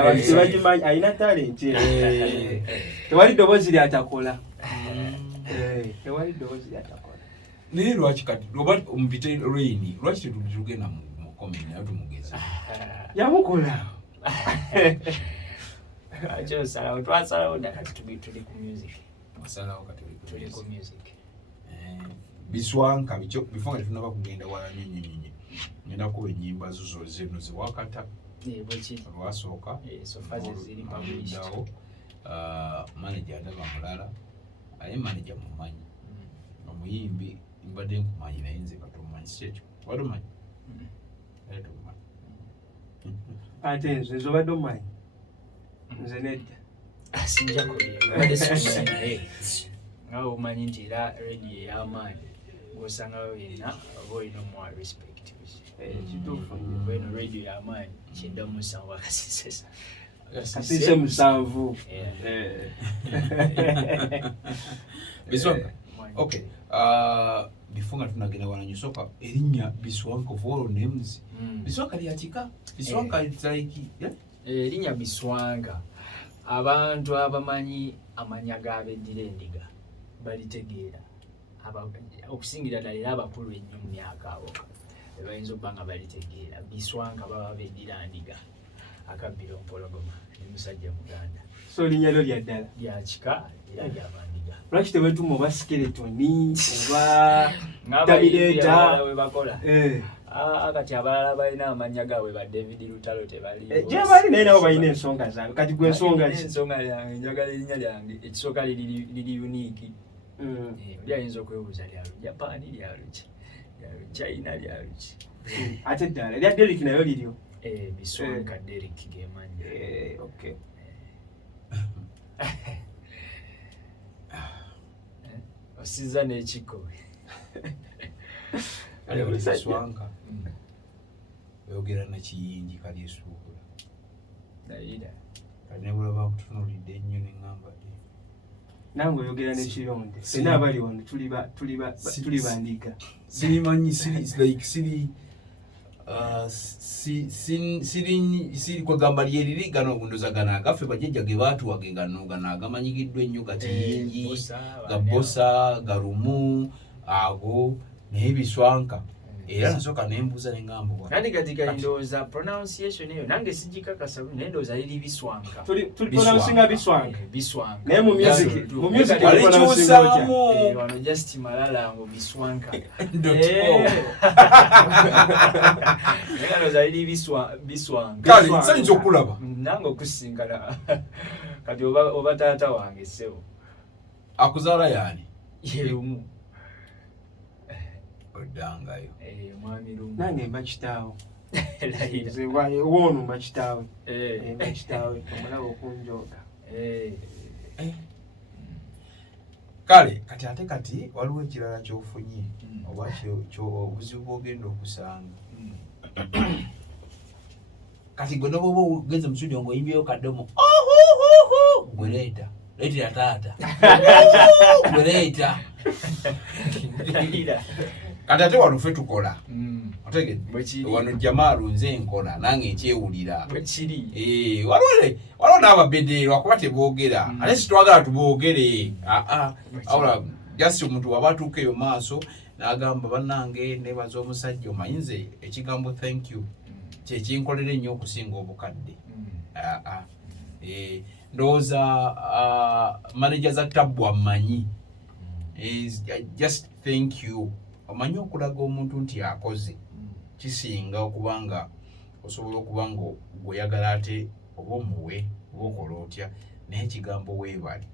abantu tebagimanyi alina talent tewali ddoboozi lyatakola tewali ddoboozi lyatakola naye lwaki kati oba omupite Rain lwaki tetugenda mu komedi naye tumugeza yamukola Salawo twasalawo kati tuli ku music. Wasalawo kati tuli ku music. Biswanka before nga tunaba kugenda wala nyinyi. Ngenda ko enyimba zo zeno ziwakata. Bweki. Lwasooka. So faze ziri published. Manager adaba mulala. Aye manager mumanyi. Omuyimbi mbadde nkumanyi naye nze katomanyi sekyo. Wadomanyi? Ate nze zobadde omanyi. Nze nedda asinja kulimbadde naye nga omanyi nti era radio ey'amaanyi gwosangawo yenna oba olina omuwa respect kituufu eno radio y'amaanyi kyenda musanvu kasise musanvu Biswanka okay before nga tunagenda wananyu soka erinnya Biswanka of all names Biswanka lya Kika Biswanka like erinnya Biswanka abantu abamanyi amanya g'abeddira endiga balitegeera okusingira ddala era abakulu ennyo mu myaka abo bayinza okuba nga balitegeera Biswanka baba beddira ndiga akabbira ompologoma ne musajja muganda so linnya lyo lya ddala lya Kika era lyabandiga lwaki tebetuma oba skeletoni oba tabireeta we bakola kati abalala balina amanya gaabwe ba David Lutalo tebali gye bali naye nabo balina ensonga zaabwe kati gwe ensonga ki ensonga yange njagala erinnya lyange ekisooka liri unique oli ayinza okwebuuza lyalu Japan lyaluki lyalu China lyaluki ate ddala lya Derek nayo liryo Biswanka Derek gemanya okay osiza n'ekiko Biswanka oyogera nakiyingi kali esuubula naira kati ne bwolaba nkutunuulidde ennyo ne ŋŋamba nange oyogera n'ekironde ffenna abali wano tuli bandiga sirimanyi siri siri kwegamba lyeriri gano ogundoza gano agaffe bajjajja ge baatuwa ge gano agamanyikiddwa ennyo gatiyingi gabosa galumu ago naye Biswanka era nasooka nembuuza neŋŋamba kandi kati ndowooza pronunciation eyo nange sigikakasa naye ndowooza liri Biswanka tulipronouncinga Biswanka naye mu music alikyusaamu wano just malala ngo Biswanka ndowooza liri Biswanka kale nsanyusa okulaba nange okusinkana kati oba taata wange ssebo akuzaala yaani yerumu oddangayo mwami lumu nange mba kitaawo woono mba kitaawe mba kitaawe omulaba okunjooga kale kati waliwo ekirala kyofunye oba obuzibu bwogenda okusanga kati gwe noboba ogenze mu studio ng'oyimbyeyo kadomo gwereeta leetera taata gwereeta kati ate wano ffe tukola otegedde wano jamaa alunze enkola nange nkyewulira waliwo n'ababedeero akuba teboogera ate situwagala tuboogere awula jasi omuntu waba atuuka eyo maaso n'agamba bannange nebaza omusajja omanyi nze ekigambo thank you kyekinkolera ennyo okusinga obukadde ndowooza manager za tabbu amanyi just thank you omanyi okulaga omuntu nti akoze kisinga okubanga osobola okuba nga gweyagala ate oba omuwe oba okola otya naye ekigambo weebale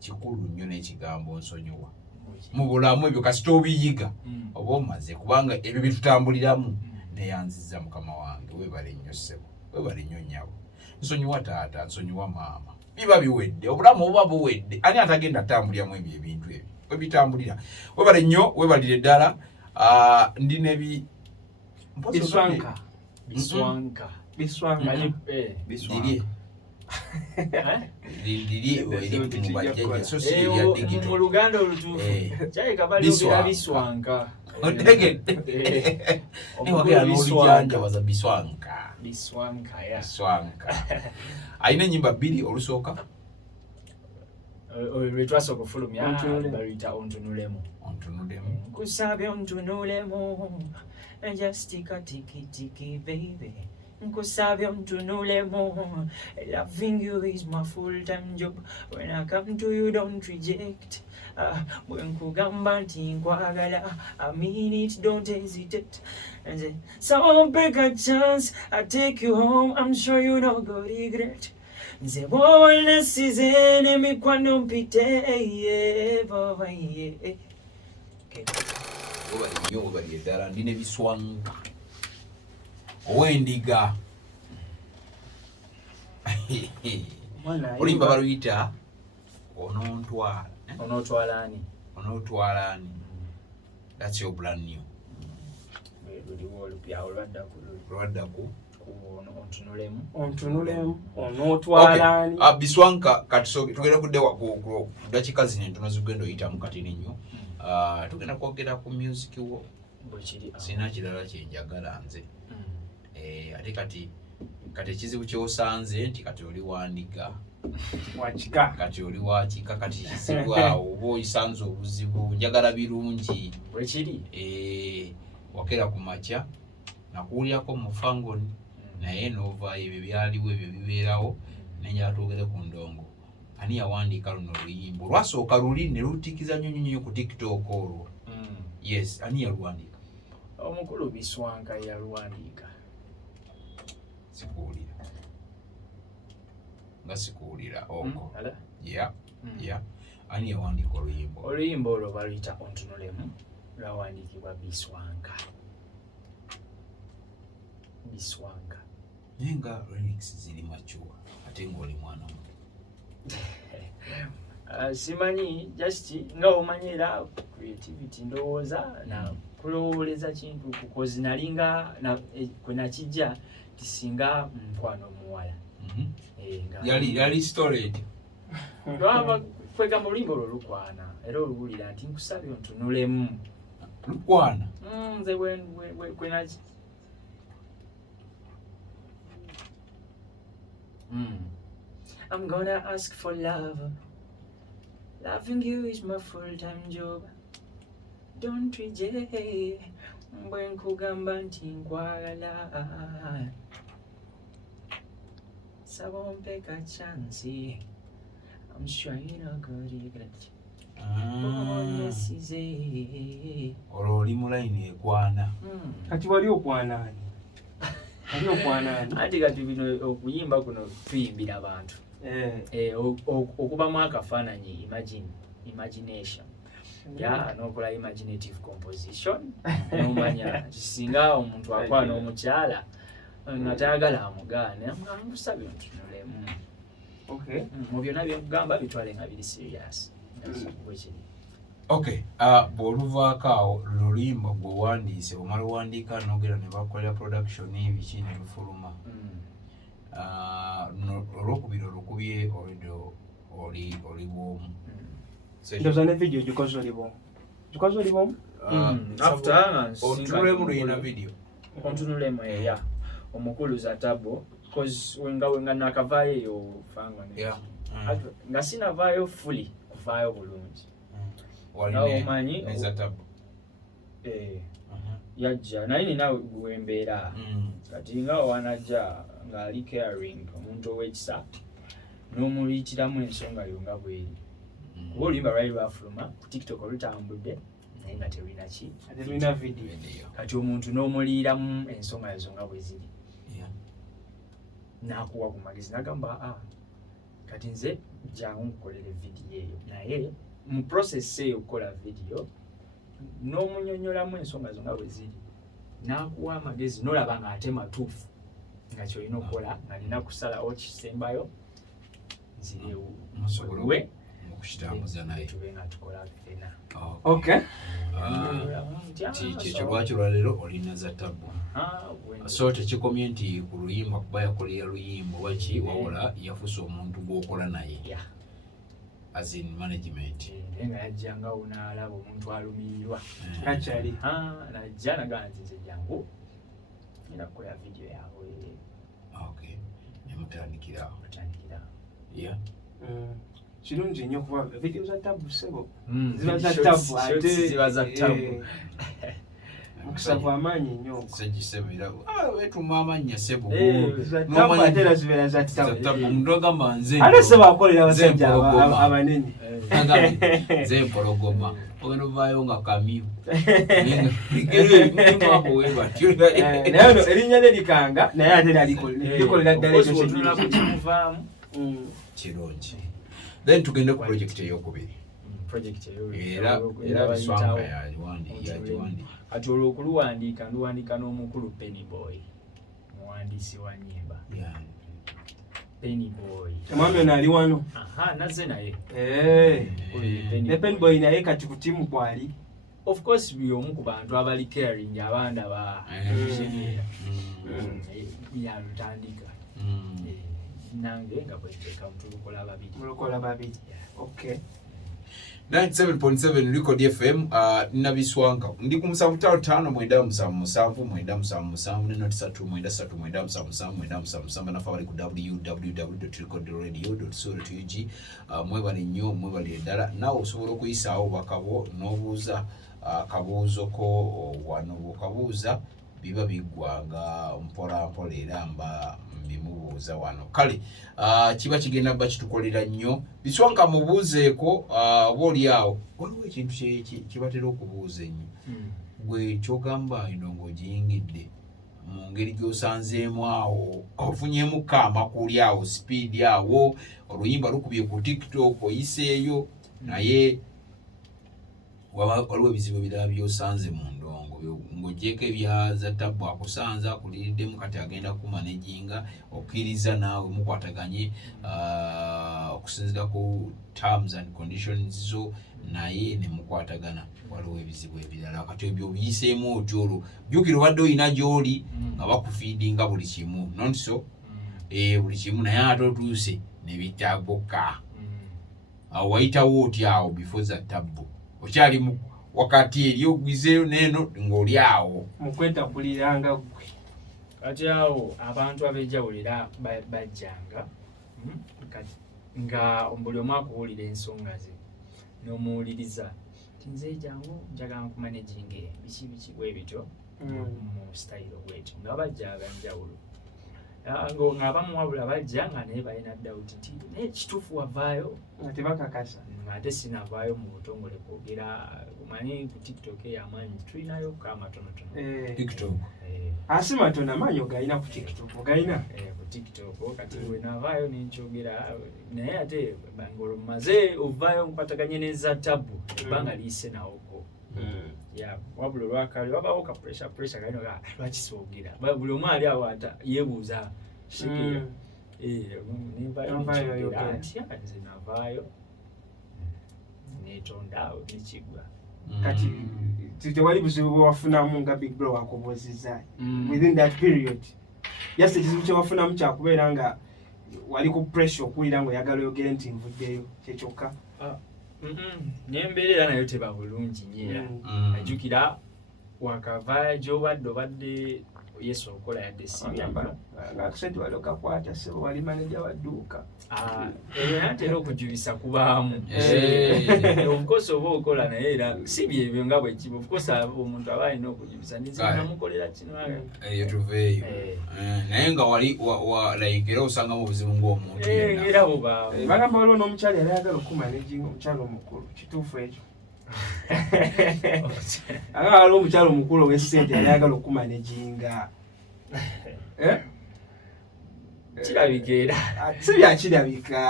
kikulu nnyo n'ekigambo nsonyiwa mu bulamu ebyo kasita obiyiga oba omaze kubanga ebyo byetutambuliramu neyanziza mukama wange weebale nnyo ssebo weebale nnyo nnyabo nsonyiwa taata nsonyiwa maama biba biwedde obulamu obuba buwedde ani atagenda atambuliramu ebyo ebintu ebyo webitambulira webale nnyo webalire ddala ndi nebi Biswanka mu Luganda olutuufu kyaleka bali ogera Biswanka Otegedde. Niwagera n'olujanja waza Biswanka. Biswanka, yeah. Biswanka. Ayina ennyimba bbiri olusooka. Lwetwasooka okufulumya baluyita ontunulemu. Ontunulemu. Nkusabye ontunulemu. Just tiki baby. Nkusabye ontunulemu. Loving you is my full-time job. When I come to you, don't reject. When kugamba nti nkwagala, I mean it, don't hesitate. And say, so take a chance, I take you home, I'm sure you don't go regret. Nze bw'owona sizene mikwano mpite, baba ye. Obali eddala ndina Biswanka. Ow'endiga. Oluyimba baluyita Onontwala. Onootwala ani? That's your brand new. Olwaddaku. Ontunulemu. Onootwala ani? Biswanka kati tugenda kuddewa ku dakiika zino entono zigenda oyitamu kati ninyo. Tugenda kwogera ku music wo. Sina kirala kyenjagala nze. Ate kati ekizibu ky'osanze nti kati oli wandiga. Wakika. Kati oli wakika kati kizibu awo oba oyisanze obuzibu njagala birungi. Bwekiri? Wakera ku makya nakuwulyako mu fangoni naye n'ovaayo ebyo byaliwo ebyo bibeerawo nenjala twogere ku ndongo. Ani yawandiika luno oluyimba? Olwasooka luli ne lutikiza nnyo ku TikTok olwo. Yes, ani yaluwandiika? Omukulu Biswanka yaluwandiika. Sikuwulira. Nga sikuwulira oko. Yeah. Ani yawandiika oluyimba? Oluyimba olwo baluyita ontunulemu. Lwawandiikibwa Biswanka. Naye nga lyrics ziri machuwa ate ng'oli mwana muto. Simanyi just nga omanyira creativity ndowooza na kulowooleza kintu kukozi nalinga kwe nakijja tisinga mukwano muwala. Yali storage. Lwaba kwegamba oluyimba olwo lukwana era oluwulira nti nkusabye ontunulemu. Lukwana? Nze kwe naki. I'm gonna ask for love. Loving you is my full-time job. Don't reject. Mbwe nkugamba nti nkwagala. Saba ompe ka chance. I'm sure you know good regret. Olwo oli mu layini ekwana. Kati wali okwana ani? Ati kati bino okuyimba kuno tuyimbira abantu. Okubamu akafaananyi imagination. N'okola imaginative composition. N'omanya kisinga omuntu akwana omukyala nga tayagala amugaane nkusabye ontunulemu. Mu byonna byekugamba bitwale nga biri serious. Okay, bw'oluvaako awo luluyimba gwewandiise omala owandiika n'ogera ne bakolera production biki ne lufuluma. Olwokubiri olukubye oli bwomu. Ndoza ne video gikoze oli bwomu. Ontunulemu luyina video. Ontunulemu ya omukulu za tabo because wenga nakavaayo eyo fangoni. Nga sinavaayo fully kuvaayo bulungi. Omanyi yajja naye nina gwembeera kati nga wanajja ng'ali caring omuntu ow'ekisa n'omuyitiramu ensonga yo nga bweri kuba oluyimba lwali lwafuluma ku TikTok olutambudde naye nga terulina video kati omuntu n'omuliiramu ensonga ezo nga bwe ziri n'akuwa ku magezi n'agamba kati nze jangu nkukolere vidiyo eyo naye mu process eyo okukola video n'omunyonyolamu ensonga zo nga bwe ziri n'akuwa amagezi n'olaba ng'ate matuufu nga kyolina okukola ng'alina kusalawo kisembayo nzirewe okukitambuza naye tube nga tukola ffena. Kyekyo lwaki olwaleero olina za tabbu. So tekikomye nti ku luyimba kuba yakolera luyimba oba ki wabula yafusa omuntu gw'okola naye. as in management. Nga yajjanga unaalaba omuntu alumirirwa kachali najja nagaa nzize jangu era kukola video yaabwe. Okay, nemutandikira. Yeah. Kirungi nnyo kuba video za tabu sebo ziba za tabu ate ziba za tabu mukisa kwa amaanyi nnyo segisebera wetuma amanya sebo tabu ate era zibeera za tabu omuntu agamba nze ate sebo akolera abasajja abanene zempologoma ogenda ovaayo nga kamyu naye no erinnya lye likanga naye ate era likolera ddala ekyo kyekimuvaamu kirungi. Then tugende ku project eyokubiri era Biswanka yagiwandi ati olwokuluwandiika nduwandiika n'omukulu Penny Boy muwandiisi wa nnyimba Penny Boy omwami ono ali wano nazze naye ne Penny Boy naye kati ku tiimu kwali of course buli omu ku bantu abali caring abanda basegeera yalutandika nange nga bweteeka mulukola babiri okay 97.7 Record FM nina Biswanka ndi ku 757 nafa bali ku www.recordradio.co.ug mwebale nnyo mwebale ddala nawe osobola okuyisaawo bakabo n'obuuza akabuuzo ko wano bw'okabuuza biba biggwanga mpola era mba bimubuuza wano kale kiba kigenda bba kitukolera nnyo Biswanka mubuuzeeko booli awo waliwo ekintu kibatera okubuuza ennyo gwe kyogamba ino ng'ogiyingidde mu ngeri gy'osanzeemu awo ofunyemu amakuli awo sipiidi awo oluyimba lukubye ku TikTok oyiseeyo naye waliwo ebizibu ebirala by'osanze mu ndongo ng'ogyeko ebya za tabu akusanza akuliiriddemu kati agenda kumanaginga okkiriza naawe mukwataganye okusinzira ku terms and conditions zo naye ne mukwatagana waliwo ebizibu ebirala kati ebyo obiyiseemu otyo olwo jjukira obadde olina gy'oli nga bakufiidinga buli kimu not so buli kimu naye ate otuuse ne bitabuka awo wayitawo otya awo before za tabu okyali wakati eri ogwizeeyo neeno ng'oli awo mukwetakuliranga gwe kati awo abantu ab'enjawulo bajjanga nga buli omu akuwulira ensonga ze n'omuwuliriza tinze jangu njagala nkumanaginga biki bwe bityo mu style bwetyo nga bajja ab'enjawulo ng'abamuwabula bajja nga naye balina dawuti nti naye kituufu wavaayo nga tebakakasa ate sinavaayo mu butongole kwogera omanyi ku TikTok ey'amaanyi tulinayo kamatonotono TikTok asi matono amaanyi ogalina ku TikTok ogalina ku TikTok kati we navaayo nenkyogera naye ate ngolo mmaze ovaayo nkwataganye neza tabu ebbanga liyise nawoko wabula olwakale wabawo ka pressure kalino lwakisoogera buli omu ali awo ata yeebuuza shikira nenvaayo nti nze navaayo netonda nekigwa kati tewali buzibu bwewafunamu nga Big Bro wakubuuziza within that period just ekizibu kyewafunamu kyakubeera nga wali ku pressure okuwulira nga oyagala oyogere nti nvuddeyo kyekyokka nembeera era nayo teba bulungi nyeera ajjukira wakavaayo gy'obadde yesu okola yadde siyamba ngaakasente wali okakwata sebo wali manager wa dduuka natera okujulisa kubaamu obukosa oba okola naye era si byebyo nga bwe kiba obukosa omuntu aba alina okujulisa nizinamukolera kino eyo tuveeyo naye nga wali era osangamu obuzibu ng'omuntu era bubaamu bagamba waliwo n'omukyala yali ayagala okumanaginga omukyala omukulu kituufu ekyo waliwo omukyala omukulu ow'essente yali ayagala okumanaginga kirabika era si byakirabika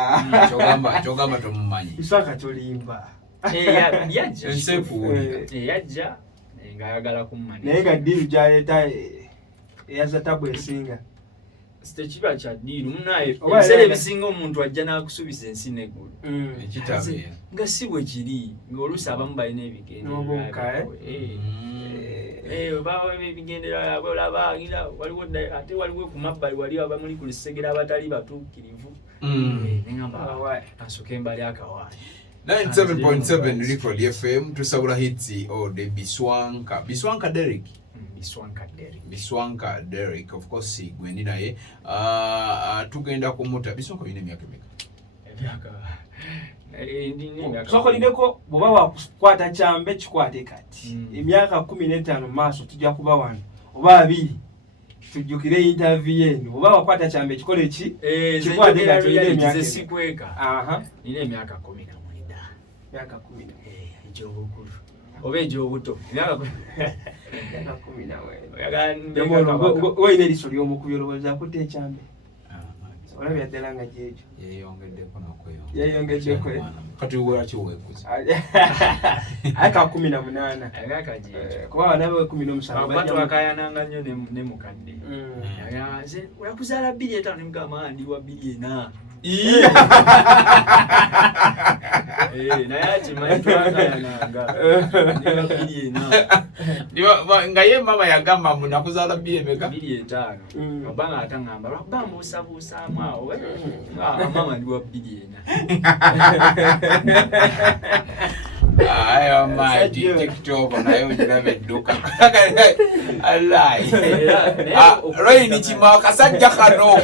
kyogamba tomumanyi Biswanka tolimba yajja ng'ayagala kummanyi naye nga ddiiru gyaleeta eyaza tabu esinga tekiba kya ddiiru munaye ebiseera ebisinga omuntu ajja n'akusuubiza ensi n'eggulu nga si bwe kiri ng'oluusi abamu balina ebigendera yabwe olaba ate waliwo ku mabbali wali abamuli ku lusegera abatali batuukirivu nengamba kasuke mbali akawaanyi 97.7 Record FM tusabula hits ode Biswanka Derek. Biswanka Derek, of course gwendi naye tugenda kumuta Biswanka yine myaka soko lineko boba wakwata chambe kikwate kati emyaka 15 maaso tujja kuba wano oba 2 tujukire interview yenu oba wakwata chambe kikole ki kikwate kati ile myaka sikweka ile myaka 10 myaka 10 ejobukulu obejo obuto myaka 10 wewe ile lisoli omukuyoloza kute chambe wala byadelanga jejo yeyongedde kono koyo kati ugola chiwekuza aka 18 agaka jejo kwa nawe 17 abantu akayananga nnyo ne mukadde yaze yakuzala 2 nimugamba ndi wa 2 nayachi maitwakayananga nga ye mama yagamba munakuzala 2 obanga atangamba lwakubanga osabuusaamu awo mama ndi wa 2 ayo maji TikTok nayo njirabe duka alai roi ni chima kasajja kano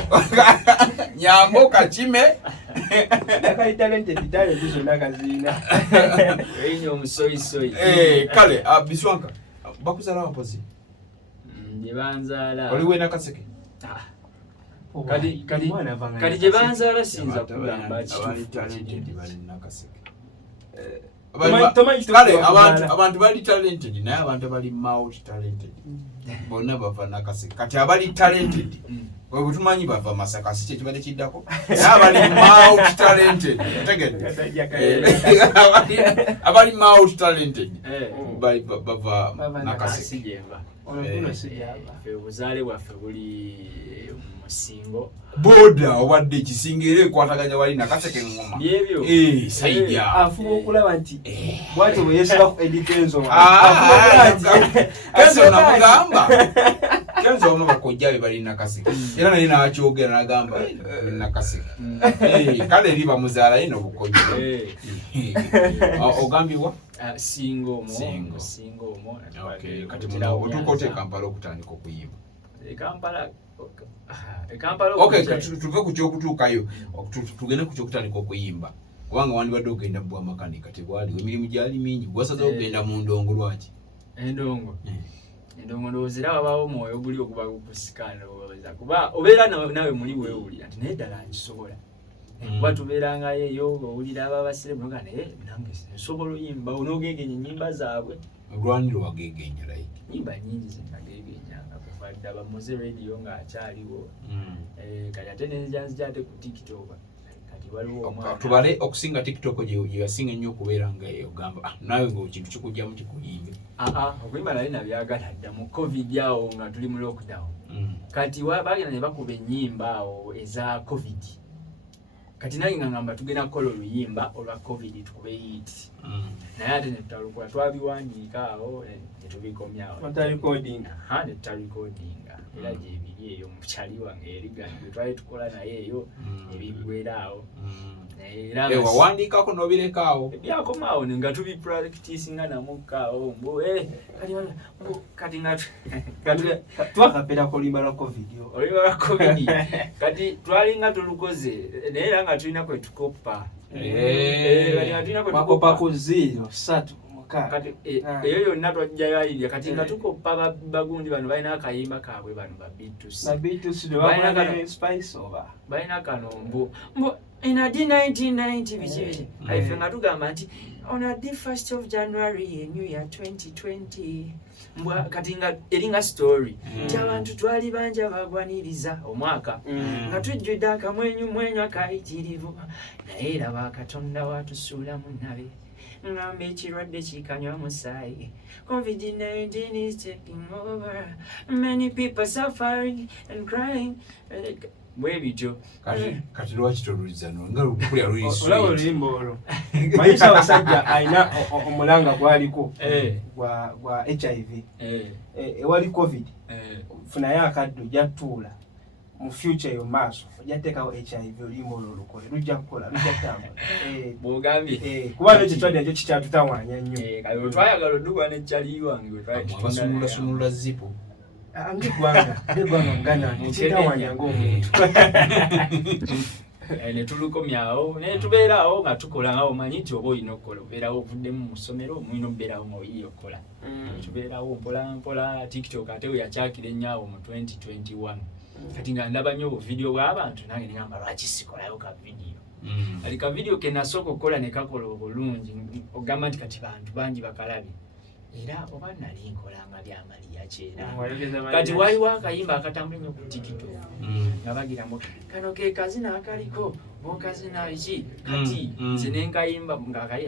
nyambo kachime Naka talented bizo nakazina roi omusoyi kale Biswanka bakuzala wapozi jebanzala oliwe nakaseke kadi jebanzala sinza kugamba talented bali nakaseke abantu bali talented naye abantu bali multi talented bonna bava nakaseke kati abali talented we butumanyi bava Masaka si kibade kiddako abali multi talented tegedde abali multi talented bali bava nakaseke buzaale bwaffe buli musingo boda obadde kisingire kwataganya wali nakaseke ngoma yebyo saija afu okulaba nti bwati bweyesaba ku edikenzo kanso namugamba kanso omu bakojjabe bali nakaseke era naye nakyogera nagamba nakaseke kale liba muzaala yino bukojja ogambibwa singo mo kati muno otukote Kampala okutandika okuyimba Kampala okay tuve ku kyokutuukayo tugende ku kyokutandika okuyimba kubanga wandibadde ogenda bwa makanika tebwali emirimu gyali mingi gwasaza okugenda mu ndongo lwaki endongo ndowooza wabaawo omwoyo guli okuba gukusikana kuba obeera nawe muli weewulira nti naye ddala nkisobola kuba tubeerangayo eyo owulira ababasire bunoga naye nange nsobola oyimba onoogegenya ennyimba zaabwe olwaniro wagegenya nyimba nyingi zinnagegenyanga kuva ddaba muze radio ng'akyaliwo kati ate nenzijanzijate ku TikTok kati waliwo tubale okusinga TikTok gye yasinga ennyo okubeera nga ogamba naawe ngaekintu kikujjamu kikuyimbe okuyimba naye nabyagala dda mu covid awo nga tuli mu lockdown kati bagenda ne bakuba ennyimba awo eza covid kati nange nga ngamba tugenda kukola oluyimba olwa covid tukube hit naye ate netutalukola twabiwandiika awo netubikomyawo netutarecordinga era gyebiri eyo mukyali wange erigani twali tukola naye eyo ebiggwera awo wawandiikako n'obireka byakomaawo nga tubipracticinga namukaawo kati nga twakapera oluyimba lwa covid kati twalinga tulukoze naye era nga tulina kwetukoppa makopa ku 0-3 kati eyo yonna twajjayo ayirya kati nga tukoppa bagundi bano balina akayimba kaabwe bano balina kano mbu inadi 1990 biki ife nga tugamba nti on a the 1st of January new year 2020 mbwa kati nga eringa story nti abantu twali banja bagwaniriza omwaka nga tujjudde akamwenyu akayitirivu naye era bakatonda watusuula munnabe ngamba ekirwadde kikanywa musaayi COVID-19 is taking over many people suffering and crying bwebityo kati lwaki toluliza nga lukulya olaba oluyimba olwo mayisa abasajja alina omulanga gwaliko gwa HIV ewali covid funayo akaddo jatuula mu future yo maaso ojja teekawo HIV oluyimba olwo olukole lujja kukola lujja kutambula bwogambye kuba nekitwadde nakyo kikyatutawaanya nnyo kati otwayagala odduka nekyali wange abasunula zipu ng'eggwanga muganda kitutawaanya ng'omuntu netulukomyawo netubeerawo nga tukola nga omanyi nti oba olina okukola obeerawo ovuddemu mu ssomero mulina okubeerawo nga oyiye okukola tubeerawo mpolampola tiktok ate we yakyakira ennyawo mu 2021 kati nga ndaba nnyo obuvidiyo bw'abantu nange nengamba lwaki sikolayo ka vidiyo kati ka vidiyo ke nasooka okukola ne kakola obulungi ogamba nti kati bantu bangi bakalabye era oba nali nkolanga bya Mariya kyera kati waliwo akayimba akatambula nnyo ku tiktok nga bagiramu kano ke kazina akaliko bokazina ki kati nze nenkayimba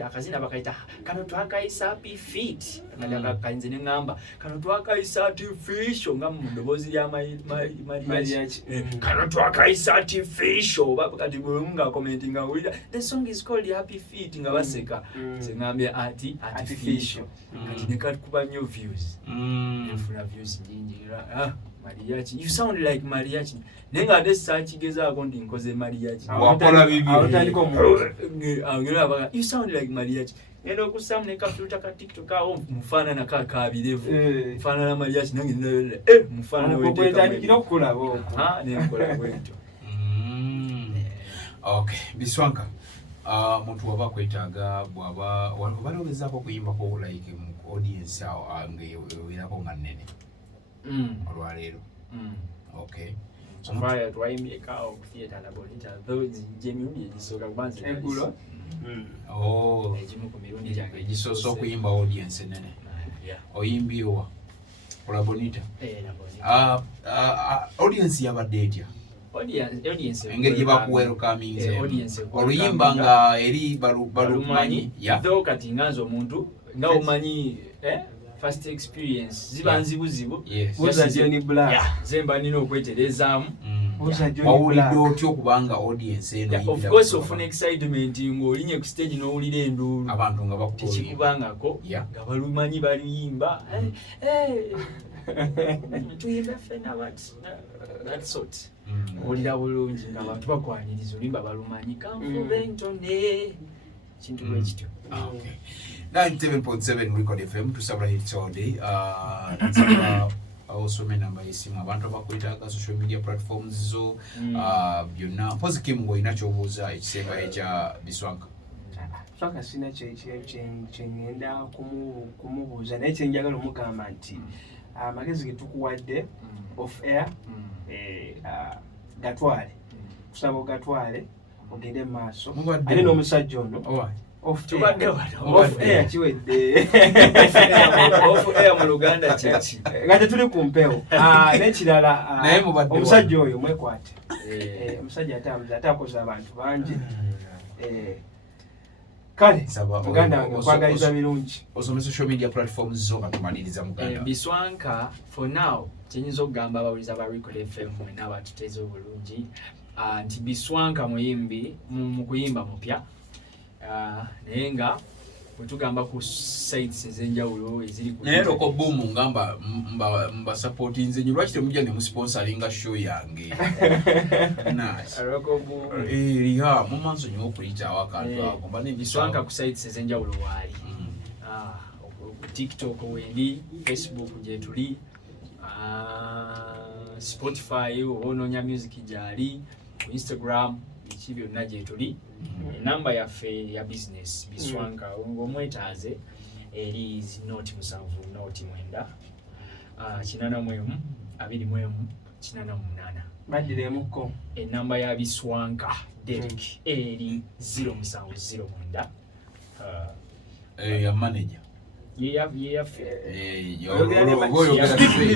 akazina bakayita kano twakayisa happy feet nze neŋŋamba kano twakayisa artificial nga mu ddoboozi lya Mariya kano twakayisa artificial kati bwemu nga commentinga wulira the song is called happy feet nga baseka nze ŋŋambye artificial kati nekakuba nnyo views enfuna views nyingi Mariachi, you sound like Mariachi. Nenga ate sakigezaako ndi nkoze Mariachi. Wakola bibi. You sound like Mariachi. Ngenda okussaamu ne kafilter ka TikTok awo mufaanana kabirevu. Mufaanana Mariachi nange nne mufaanana wetandikira okukola bwoko. Nenkola bwetyo. Okay, Biswanka. Muntu waba kwetaaga bwaba walogezaako kuyimbako like mu audience awo ngewerako nga nnene. Olwaleero. Okay. Somaya twayimbye kawo ku theater na bonita though genuinely egisooka kubanza eggulo. Egimu ku mirundi gyange egisoose okuyimba audience ennene. Oyimbye wa? Ola bonita? Na bonita. Audience yabadde etya? Audience engeri gye bakuwelkaminze oluyimba nga eri balumanyi though kati nganze omuntu nga omanyi first experience ziba nzibuzibu zemba nina okweterezaamu wawulidde otya okubanga audience eno of course ofuna excitement ng'olinye ku stage n'owulira enduulu abantu nga tekikubangako nga balumanyi baluyimba tuyimba ffena that sort olira bulungi nga abantu bakwaniriza olimba balumanyi kanfube ntone kintu bwekityo. 97.7 Record FM tusabula hits all day. Nsabula osome namba y'essimu abantu abakwetaaga social media platforms zo byonna mpozi Kim ng'olina ky'obuuza ekisemba ekya Biswanka. Biswanka sina kyengenda kumubuuza naye kyenjagala omugamba nti amagezi ge tukuwadde off air gatwale kusaba ogatwale ogende mu maaso ate n'omusajja ono off air kiwedde off air mu Luganda kyeki nga tetuli ku mpewo n'ekirala omusajja oyo mwekwate omusajja atambuza ate akoze abantu bangi kale muganda wange nkwagaliza birungi osome social media platforms zo batumaliriza muganda Biswanka for now kyenyinza okugamba abawuliza ba Record FM mwena abatuteze obulungi nti Biswanka muyimbi mu kuyimba mupya naye nga bwetugamba ku sites ez'enjawulo eziri ku naye loko boom ngamba mba supportinze nyo lwaki temujja ne musponsoringa show yange nice loko boom eriha mu manzo nyo okuyita awakantu ako mba ne Biswanka ku sites ez'enjawulo waali TikTok wendi, Facebook gye tuli, Spotify onoonya music gyali, Instagram eki byonna gye tuli. Enamba yaffe ya business Biswanka ng'omwetaaze eri 07 09 8 21 88 baddiremuko. Enamba ya Biswanka Derek eri 0709 ya manager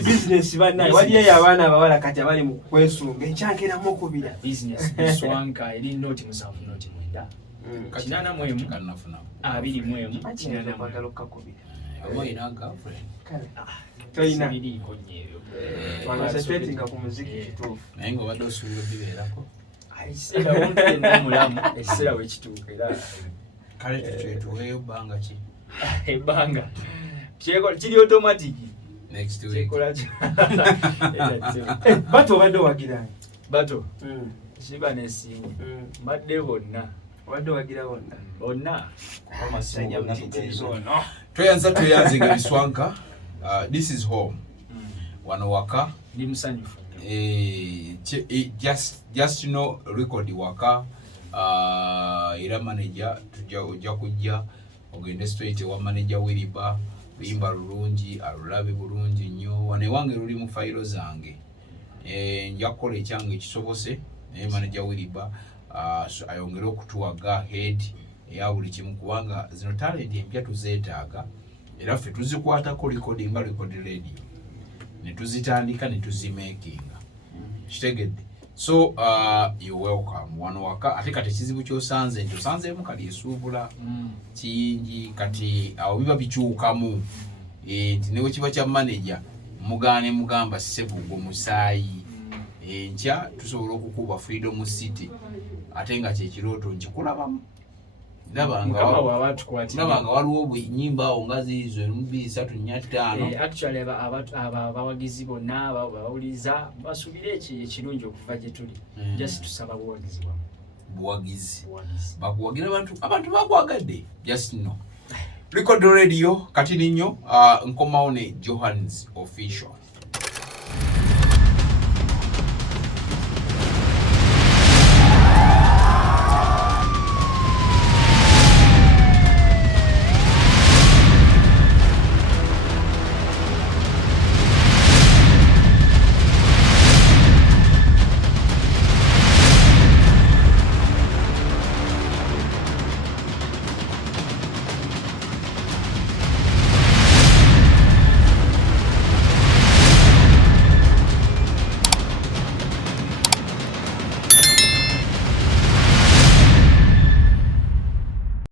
business bana waliyo abaana abawala kati abali mu kwesunga enkyankeramu okubira business Biswanka eri noti musanvu noti mwenda kinana mwemu kanafuna abiri mwemu kinana bagalo kakubira oyina girlfriend toyina biri konyebyo concentrating ku muziki kituufu naye ngo badde osuubira bibeerako aisera wonte n'omulamu essera wekituuka era kale tuweeyo bbanga ki ebanga kiri automatic next week kikola bato obadde owagiranye bato kiba n'essimu mbadde bonna wadde wagira wonna bonna tweyanzenga Biswanka. This is home. Wano waka ndi musanyufu just know record waka era manager ojja kujja ogende straight wa manager Wiriba luyimba lulungi alulabe bulungi nnyo wano ewange luli mu fayiro zange nja kukola ekyange kisobose naye manager Wiriba ayongere okutuwaga head eya buli kimu kubanga zino talent empya tuzeetaaga era ffe tuzikwatako recording nga record radio ne tuzitandika ne tuzimakinga kitegedde. So you welcome wano waka ate kati ekizibu kyosanze nti osanzeemu kali esuubula kingi kati awo biba bikyukamu nti newe kiba kya manager mugaane mugamba Ssebugo musaayi enkya tusobola okukuba Freedom City ate nga kyekirooto nkikulabamu ndabanga waliwo obwenyimba awo nga ziizo 2 3 4 5 actually abawagizi bonna bawuliza basuubire ekirungi okuva gye tuli just tusaba buwagizi bakuwagira abantu bakwagadde just no record radio kati ninyo nkomawo ne Johannes official.